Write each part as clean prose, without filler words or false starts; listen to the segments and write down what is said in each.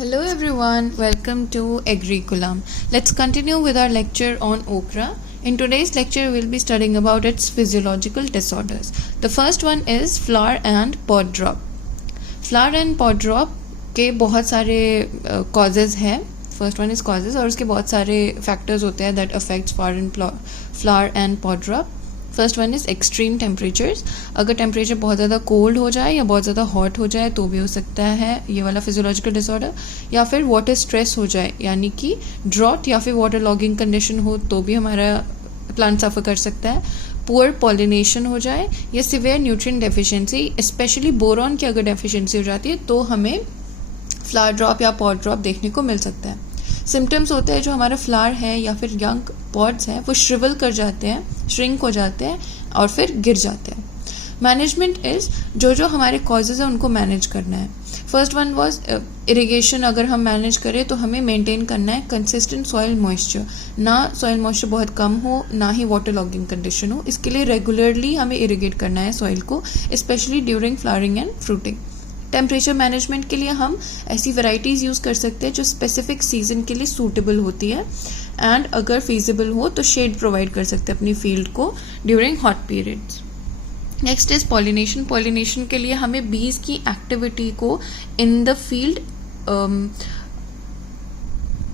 Hello everyone, welcome to AGRICULUM. Let's continue with our lecture on okra. In today's lecture, we'll be studying about its physiological disorders. The first one is flower and pod drop. Flower and pod drop के बहुत सारे causes हैं. First one is causes और उसके बहुत सारे factors होते हैं that affects flower and pod drop. First one is extreme temperatures. अगर टेम्परेचर बहुत ज़्यादा कोल्ड हो जाए या बहुत ज़्यादा हॉट हो जाए तो भी हो सकता है ये वाला फिजियोलॉजिकल डिसऑर्डर. या फिर वाटर स्ट्रेस हो जाए यानी कि ड्रॉट या फिर वाटर लॉगिंग कंडीशन हो तो भी हमारा प्लांट सफ़र कर सकता है. पुअर पॉलिनेशन हो जाए या severe nutrient deficiency, specially boron की अगर डेफिशिएंसी हो जाती है तो हमें फ्लावर ड्रॉप या पॉड ड्रॉप देखने को मिल सकता है. सिम्टम्स होते हैं जो हमारा फ्लावर है या फिर यंग पॉड्स हैं वो श्रिवल कर जाते हैं, श्रिंक हो जाते हैं और फिर गिर जाते हैं. मैनेजमेंट इज़ जो हमारे कॉजेज़ हैं उनको मैनेज करना है. First one was irrigation. अगर हम मैनेज करें तो हमें मेंटेन करना है कंसिस्टेंट सॉइल मॉइस्चर. ना सॉइल मॉइस्चर बहुत कम हो ना ही वाटर लॉगिंग कंडीशन हो. इसके लिए रेगुलरली हमें इरिगेट करना है सॉइल को, specially during flowering and fruiting. Temperature management के लिए हम ऐसी वैरायटीज़ यूज़ कर सकते हैं जो स्पेसिफिक सीजन के लिए सूटेबल होती है. एंड अगर फीजिबल हो तो शेड प्रोवाइड कर सकते हैं अपनी फील्ड को during hot periods. Next is pollination. Pollination के लिए हमें बीज की एक्टिविटी को इन द फील्ड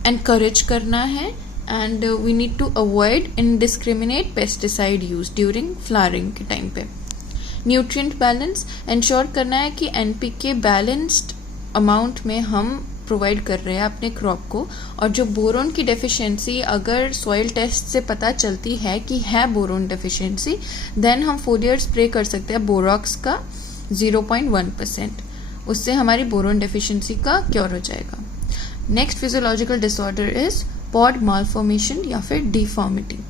एनकरेज करना है. And we need to avoid indiscriminate pesticide use during flowering के टाइम पे. न्यूट्रिएंट बैलेंस इंश्योर करना है कि एनपीके बैलेंस्ड अमाउंट में हम प्रोवाइड कर रहे हैं अपने क्रॉप को. और जो बोरोन की डेफिशिएंसी अगर सॉइल टेस्ट से पता चलती है कि है बोरोन डेफिशिएंसी, देन हम फोलियर स्प्रे कर सकते हैं बोरॉक्स का 0.1%. उससे हमारी बोरोन डेफिशिएंसी का क्योर हो जाएगा. Next physiological disorder is pod malformation या फिर डिफॉर्मिटी.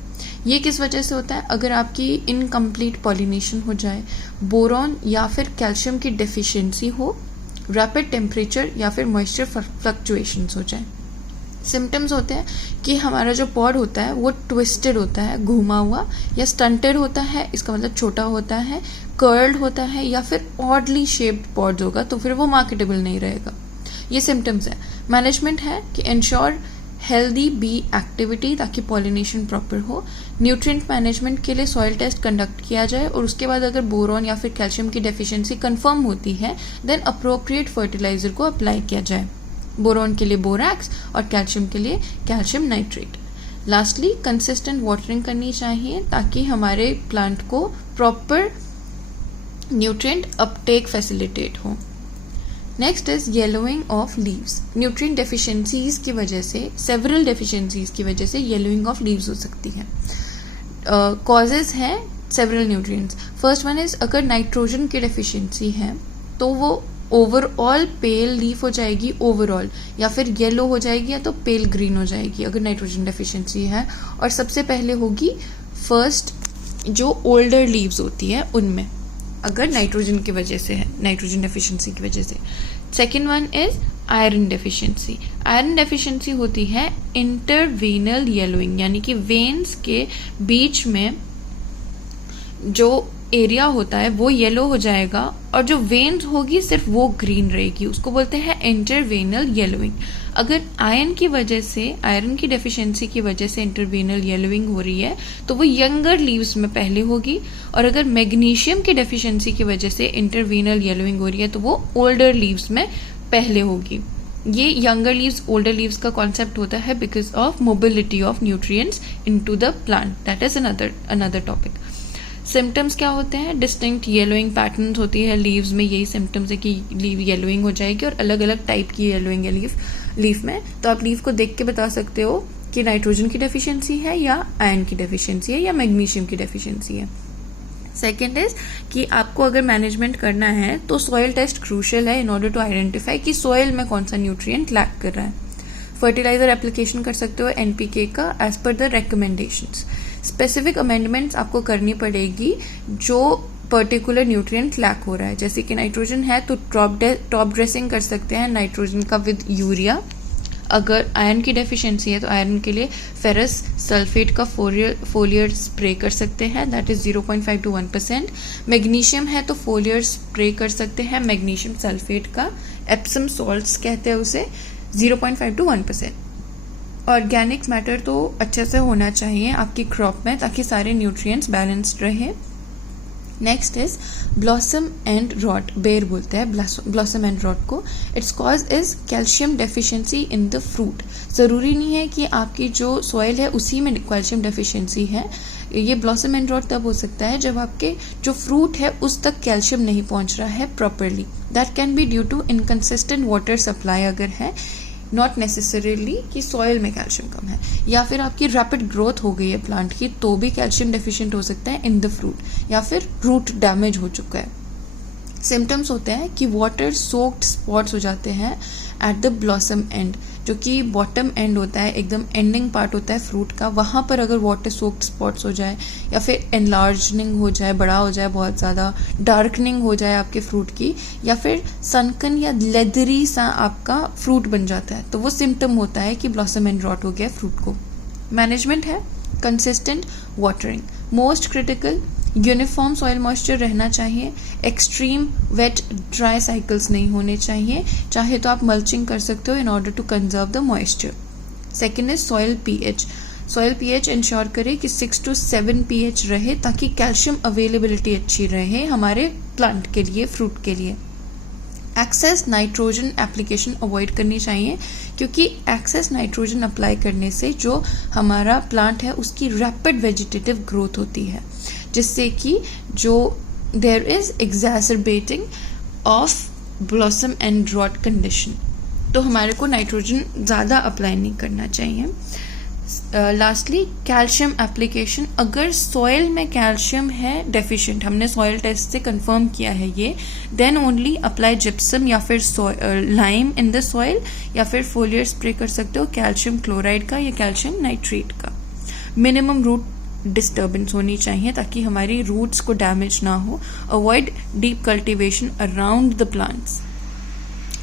ये किस वजह से होता है? अगर आपकी इनकम्प्लीट पॉलिनेशन हो जाए, बोरॉन या फिर कैल्शियम की डेफिशिएंसी हो, रैपिड टेम्परेचर या फिर मॉइस्चर फ्लक्चुएशंस हो जाए. सिम्टम्स होते हैं कि हमारा जो पॉड होता है वो ट्विस्टेड होता है, घुमा हुआ, या स्टंटेड होता है, इसका मतलब छोटा होता है, कर्ल्ड होता है, या फिर ऑडली शेप्ड पॉड्स होगा तो फिर वो मार्केटेबल नहीं रहेगा. ये सिम्टम्स है. मैनेजमेंट है कि इंश्योर हेल्दी बी एक्टिविटी ताकि पॉलिनेशन प्रॉपर हो. न्यूट्रिएंट मैनेजमेंट के लिए सॉइल टेस्ट कंडक्ट किया जाए और उसके बाद अगर बोरॉन या फिर कैल्शियम की डेफिशिएंसी कंफर्म होती है देन अप्रोप्रिएट फर्टिलाइजर को अप्लाई किया जाए. बोरॉन के लिए बोरैक्स और कैल्शियम के लिए calcium nitrate. Lastly consistent watering करनी चाहिए ताकि हमारे प्लांट को प्रॉपर न्यूट्रिएंट अपटेक फैसिलिटेट हो. Next is yellowing of leaves. Nutrient deficiencies की वजह से, सेवरल डेफिशिएंसीज की वजह से येलोइंग ऑफ लीव्स हो सकती है. कॉजेज हैं several nutrients. First one is अगर नाइट्रोजन की डेफिशिएंसी है तो वो ओवरऑल पेल लीफ हो जाएगी ओवरऑल, या फिर येलो हो जाएगी या तो पेल ग्रीन हो जाएगी अगर नाइट्रोजन डेफिशिएंसी है. और सबसे पहले होगी फर्स्ट जो ओल्डर लीव्स होती है उनमें, अगर नाइट्रोजन की वजह से है, नाइट्रोजन डेफिशिएंसी की वजह से. Second one is iron deficiency. Iron deficiency होती है इंटरवेनल येलोइंग, यानी कि वेन्स के बीच में जो एरिया होता है वो येलो हो जाएगा और जो वेन्स होगी सिर्फ वो ग्रीन रहेगी. उसको बोलते हैं इंटरवेनल येलोइंग. अगर आयरन की वजह से, आयरन की डेफिशिएंसी की वजह से इंटरवेनल येलोइंग हो रही है तो वो यंगर लीव्स में पहले होगी. और अगर मैग्नीशियम की डेफिशिएंसी की वजह से इंटरवेनल येलोइंग हो रही है तो वो ओल्डर लीव्स में पहले होगी. ये यंगर लीव्स ओल्डर लीव्स का कॉन्सेप्ट होता है because of mobility of nutrients into the plant. That is another topic. Symptoms क्या होते हैं? डिस्टिंक्ट येलोइंग पैटर्न्स होती है लीव्स में. यही सिम्टम्स है कि लीव येलोइंग हो जाएगी और अलग अलग टाइप की येलोइंग है लीफ में. तो आप लीफ को देख के बता सकते हो कि नाइट्रोजन की डेफिशिएंसी है या आयरन की डेफिशिएंसी है या मैग्नीशियम की डेफिशिएंसी है. सेकेंड इज कि आपको अगर मैनेजमेंट करना है तो सॉइल टेस्ट क्रूशियल है इन ऑर्डर टू आइडेंटिफाई कि सॉइल में कौन सा न्यूट्रिएंट लैक कर रहा है. फर्टिलाइजर एप्लीकेशन कर सकते हो एनपीके का as per the recommendations. Specific amendments आपको करनी पड़ेगी जो पर्टिकुलर न्यूट्रिएंट लैक हो रहा है. जैसे कि नाइट्रोजन है तो टॉप ड्रेसिंग कर सकते हैं नाइट्रोजन का विद यूरिया. अगर आयरन की डेफिशिएंसी है तो आयरन के लिए फेरस सल्फेट का फोलियर स्प्रे कर सकते हैं, दैट इज 0.5 to 1%. मैग्नीशियम है तो फोलियर स्प्रे कर सकते हैं मैग्नीशियम सल्फेट का, एप्सम सॉल्ट्स कहते हैं उसे. 0.5 to 1%. ऑर्गेनिक मैटर तो अच्छे से होना चाहिए आपकी क्रॉप में ताकि सारे न्यूट्रिएंट्स बैलेंस्ड रहे. Next is blossom end rot. बेर बोलते हैं ब्लॉसम एंड रॉट को. Its cause is calcium deficiency in the fruit. ज़रूरी नहीं है कि आपकी जो सॉइल है उसी में कैल्शियम डेफिशिएंसी है. ये ब्लॉसम एंड रॉट तब हो सकता है जब आपके जो फ्रूट है उस तक कैल्शियम नहीं पहुंच रहा है properly. That can be due to inconsistent water supply अगर है, नॉट नेसेसरीली कि सॉइल में कैल्शियम कम है, या फिर आपकी रैपिड ग्रोथ हो गई है प्लांट की तो भी कैल्शियम डेफिशिएंट हो सकता है इन द फ्रूट, या फिर रूट डैमेज हो चुका है. सिम्टम्स होते हैं कि वाटर सोक्ड स्पॉट्स हो जाते हैं एट द ब्लॉसम एंड, जो कि बॉटम एंड होता है, एकदम एंडिंग पार्ट होता है फ्रूट का. वहाँ पर अगर वाटर सोक्ड स्पॉट्स हो जाए या फिर एनलार्जनिंग हो जाए, बड़ा हो जाए, बहुत ज़्यादा डार्कनिंग हो जाए आपके फ्रूट की, या फिर सनकन या लेदरी सा आपका फ्रूट बन जाता है, तो वो सिम्टम होता है कि ब्लॉसम एंड रॉट हो गया फ्रूट को. मैनेजमेंट है consistent watering. Most critical uniform soil moisture रहना चाहिए. एक्सट्रीम वेट ड्राई साइकिल्स नहीं होने चाहिए. चाहे तो आप मल्चिंग कर सकते हो in order to conserve the moisture. Second is soil pH. Soil pH ensure करे कि 6 to 7 pH रहे ताकि कैल्शियम अवेलेबिलिटी अच्छी रहे हमारे प्लांट के लिए, फ्रूट के लिए. एक्सेस नाइट्रोजन एप्लीकेशन अवॉइड करनी चाहिए क्योंकि एक्सेस नाइट्रोजन अप्लाई करने से जो हमारा प्लांट है उसकी रैपिड वेजिटेटिव ग्रोथ होती है, जिससे कि जो there is exacerbating of blossom end rot condition. तो हमारे को नाइट्रोजन ज़्यादा अप्लाई नहीं करना चाहिए. Lastly calcium application. अगर सॉइल में कैल्शियम है डेफिशिएंट, हमने सॉइल टेस्ट से कंफर्म किया है ये, देन ओनली अप्लाई जिप्सम या फिर लाइम इन द सॉइल, या फिर फोलियर स्प्रे कर सकते हो कैल्शियम क्लोराइड का या कैल्शियम नाइट्रेट का. मिनिमम रूट डिस्टर्बेंस होनी चाहिए ताकि हमारी रूट्स को डैमेज ना हो. Avoid deep cultivation around the plants.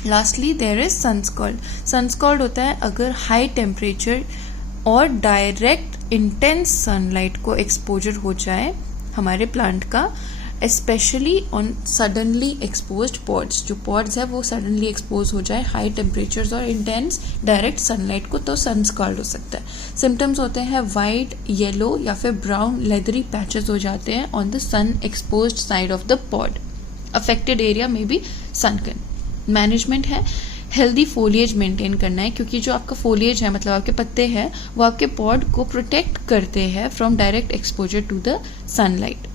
Lastly there is sunscald. Sunscald होता है अगर हाई टेम्परेचर और डायरेक्ट इंटेंस सनलाइट को एक्सपोजर हो जाए हमारे प्लांट का, specially on suddenly exposed pods. जो पॉड्स है वो सडनली एक्सपोज हो जाए हाई टेम्परेचर्स और इंटेंस डायरेक्ट सनलाइट को, तो सनस्कॉल्ड हो सकता है. सिम्टम्स होते हैं वाइट, येलो या फिर ब्राउन लेदरी पैचेस हो जाते हैं on the sun exposed side of the pod. Affected area में भी सनकन. मैनेजमेंट है हेल्दी फोलिएज मेंटेन करना है क्योंकि जो आपका फोलिएज है, मतलब आपके पत्ते हैं, वो आपके पॉड को प्रोटेक्ट करते हैं from direct exposure to the sunlight.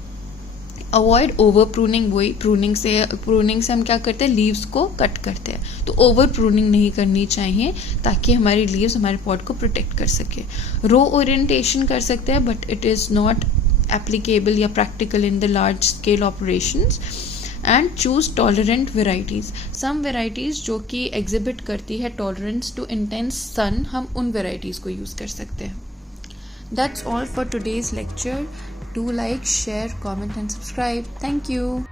Avoid over pruning. वही प्रूनिंग से हम क्या करते हैं, लीव्स को कट करते हैं, तो ओवर प्रूनिंग नहीं करनी चाहिए ताकि हमारी लीव्स हमारे पॉड को प्रोटेक्ट कर सके. रो ओरिएंटेशन कर सकते हैं but it is not applicable या practical in the large scale operations. And choose tolerant varieties. Some varieties जो कि एग्जिबिट करती है टॉलरेंस टू इंटेंस सन, हम उन वेराइटीज़ को यूज़ कर सकते हैं. That's all for today's lecture. Do like, share, comment and subscribe. Thank you.